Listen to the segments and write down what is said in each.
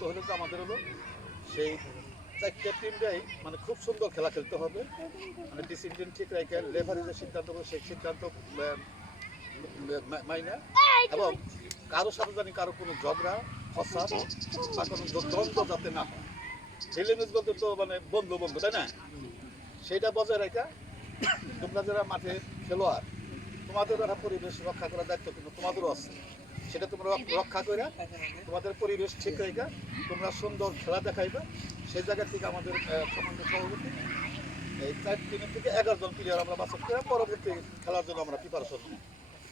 শর্ত হলো যে আমাদের হলো সেই 4টা টিমটাই মানে খুব সুন্দর খেলা খেলতে হবে, মানে ডিসিপ্লিন ঠিক রেখে রেফারি যে সিদ্ধান্ত হবে সেই সিদ্ধান্ত মাইনা, এবং কারোর সাথে জানি কারো কোনো ঝগড়া ফসাদ বা কোনো দ্বন্দ্ব যাতে না হয়। রিলেমিস বলতে তো মানে বন্ধু বন্ধু, তাই না? সেইটা বজায় রেখা তোমরা যারা মাঠে খেলোয়াড়, তোমাদের একটা পরিবেশ রক্ষা করার দায়িত্ব কিন্তু তোমাদেরও আছে। সেটা তোমরা রক্ষা করে তোমাদের পরিবেশ ঠিক রেখা তোমরা সুন্দর খেলা দেখাইবা। সেই জায়গা থেকে আমাদের সম্মানিত সভাপতি এই 4 টিমের থেকে 11 জন প্লেয়ার আমরা বাছাই করে পরবর্তী খেলার জন্য আমরা প্রিপারেশন নিই।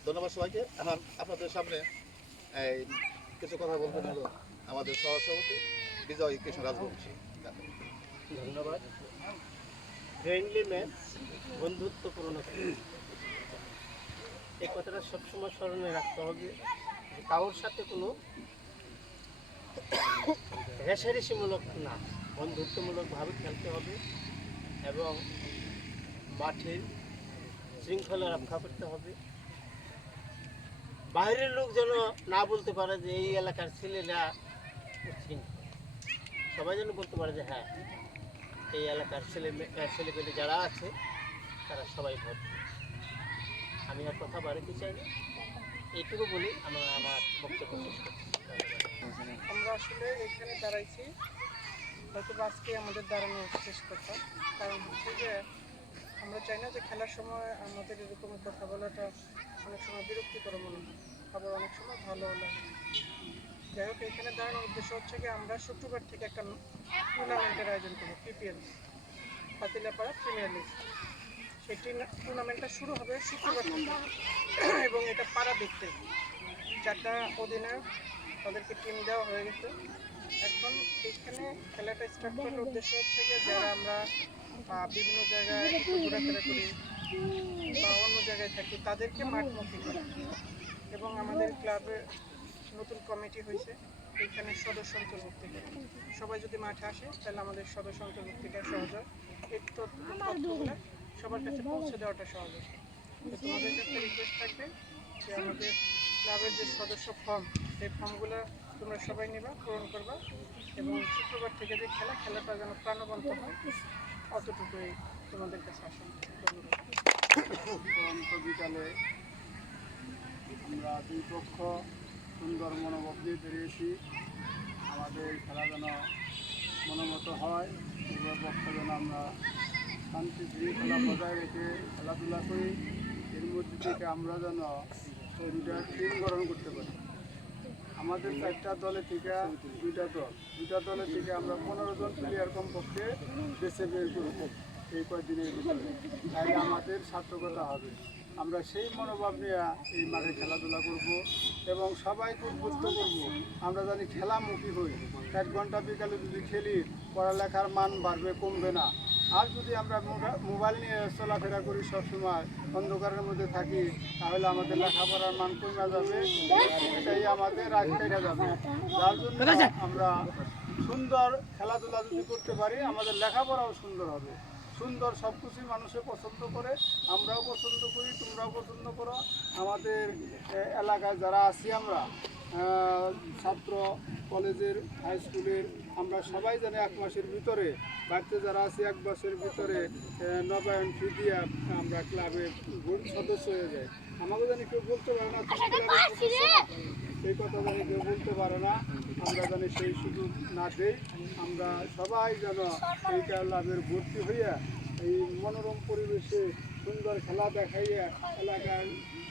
ধন্যবাদ সবাইকে। এখন আপনাদের সামনে এই কিছু কথা বলবেন হলো আমাদের সহসভাপতি বিজয় কৃষ্ণ রাজবংশী। ধন্যবাদ। ফ্রেন্ডলি ম্যাচ, বন্ধুত্বপূর্ণ খেলা, এই কথাটা সবসময় স্মরণে রাখতে হবে যে কারোর সাথে কোনো রেষারেষিমূলক না, বন্ধুত্বমূলকভাবে খেলতে হবে এবং মাঠের শৃঙ্খলা রক্ষা করতে হবে। বাইরের লোক যেন না বলতে পারে যে এই এলাকার ছেলেরা উচ্ছৃঙ্খল, সবাই যেন বলতে পারে যে হ্যাঁ এই এলাকার ছেলেপেলে যারা আছে তারা সবাই ভদ্র। আমি আর কথা বাড়াতে চাই না, এইটুকু বলি আমার বক্তব্য শেষ করছি। আমরা আসলে এখানে দাঁড়াইছি, হয়তো আজকে আমাদের দাঁড়ানো শেষ কথা। কারণ হচ্ছে যে আমরা চাই না যে খেলার সময় আমাদের এরকম কথা বলাটা অনেক সময় বিরক্তিকর মনে হয়, আবার অনেক সময় ভালোও লাগে। যাই হোক, এখানে দাঁড়ানোর উদ্দেশ্য হচ্ছে কি আমরা শুক্রবার থেকে একটা টুর্নামেন্টের আয়োজন করবো, পিপিএল পাতিলাপাড়া প্রিমিয়ার লিগ। সেই টুর্নামেন্টটা শুরু হবে শুক্রবার থেকে এবং এটা পাড়া দেখতে 4টা অধিনায়ক তাদেরকে টিম দেওয়া হয়ে গেছে। এখন এখানে খেলাটা স্টার্ট করার উদ্দেশ্য হচ্ছে যে যারা আমরা বিভিন্ন জায়গায় একটু ঘোরাফেরা করি বা অন্য জায়গায় থাকি তাদেরকে মাঠমুখী করা, এবং আমাদের ক্লাবের নতুন কমিটি হয়েছে, এখানে সদস্য অন্তর্ভুক্তি করে সবাই যদি মাঠে আসে তাহলে আমাদের সদস্য অন্তর্ভুক্তিটা সহজ হয়, এই তথ্যগুলো সবার কাছে পৌঁছে দেওয়াটা সহজ হয়। তো তোমাদের কাছে রিকোয়েস্ট থাকবে যে আমাদের ক্লাবের যে সদস্য ফর্ম, সেই ফর্মগুলো তোমরা সবাই নেবা, পূরণ করবা, এবং শুক্রবার থেকে যে খেলাটা যেন প্রাণবন্ত হয় অতটুকুই তোমাদের কাছে আসা। ধন্যবাদ। বিকালে আমরা 2 পক্ষ সুন্দর মনোভাব দিয়ে বেরিয়েছি। আমাদের খেলা যেন মনোমত হয়, উভয় পক্ষ যেন আমরা শান্তি শৃঙ্খলা বজায় রেখে খেলাধুলা করি, এর মধ্যে থেকে আমরা যেন 2টা টিম গঠন করতে পারি। আমাদের 4টা দলে থেকে 2টা দলে থেকে আমরা 15 জন প্লেয়ার কমপক্ষে বেছে বের করব এই কয়েকদিনের ভিতরে, তাইলে আমাদের সার্থকতা হবে। আমরা সেই মনোভাব নিয়ে এই মাঠে খেলাধুলা করব এবং সবাইকে উদ্বুদ্ধ করব আমরা জানি খেলামুখী হই। 1 ঘন্টা বিকালে যদি খেলি পড়ালেখার মান বাড়বে, কমবে না। আর যদি আমরা মোবাইল নিয়ে চলাফেরা করি, সবসময় অন্ধকারের মধ্যে থাকি, তাহলে আমাদের লেখাপড়ার মান কমে যাবে, এটাই আমাদের রাগ কেটে যাবে। যার জন্য আমরা সুন্দর খেলাধুলা যদি করতে পারি আমাদের লেখাপড়াও সুন্দর হবে। সুন্দর সব কিছুই মানুষে পছন্দ করে, আমরাও পছন্দ করি, তোমরাও পছন্দ করো। আমাদের এলাকায় যারা আছি আমরা ছাত্র, কলেজের, হাই স্কুলের, আমরা সবাই জানি 1 মাসের ভিতরে বাড়িতে যারা আছি 1 মাসের ভিতরে নবায়ন ফি দিয়ে আমরা ক্লাবের সদস্য হয়ে যাই। আমাকে জানি কেউ বলতে পারে না তুমি ক্লাবের সদস্য, সেই কথা জানি কেউ বলতে পারে না। আমরা জানি সেই সুযোগ না দেই, আমরা সবাই যেন এই ক্লাবের ভর্তি হইয়া এই মনোরম পরিবেশে সুন্দর খেলা দেখাইয়া এলাকার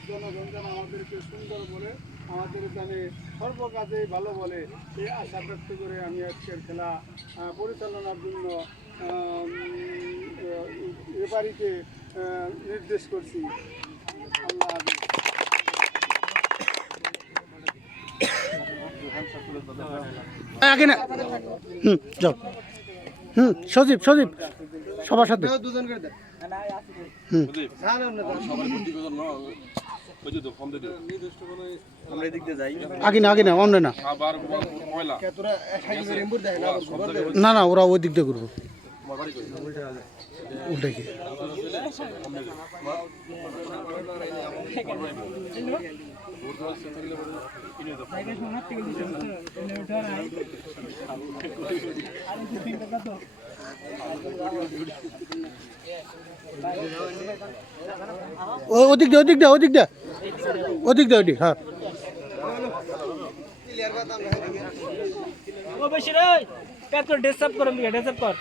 জনগণ যেন আমাদেরকে সুন্দর বলে, আমাদের জানে সর্বকাজেই ভালো বলে, এই আশা ব্যক্ত করে আমি আজকের খেলা পরিচালনার জন্য রেফারিকে নির্দেশ করছি। আল্লাহ হাফেজ। আগে না যাও সজীব সবার সাথে আগে না অন্য না না ওরা ওই দিক দিয়ে করবো উল্টে কি ওদিক দে ওদিক দে ওদিক দে ওদিক দে ওদিক হ্যাঁ ও বেশি রে কাজ কর ডেসআপ করম দিকে ডেসআপ কর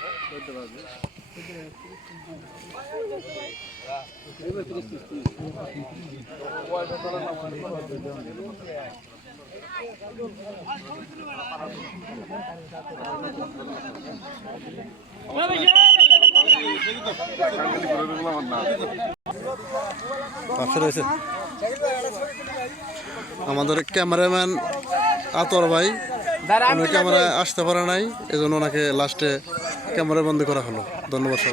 পাশে রয়েছে আমাদের ক্যামেরাম্যান আতর ভাই, উনি ক্যামেরায় আসতে পারে নাই, এজন্য ওনাকে লাস্টে ক্যামেরা বন্দি করা হলো। ধন্যবাদ।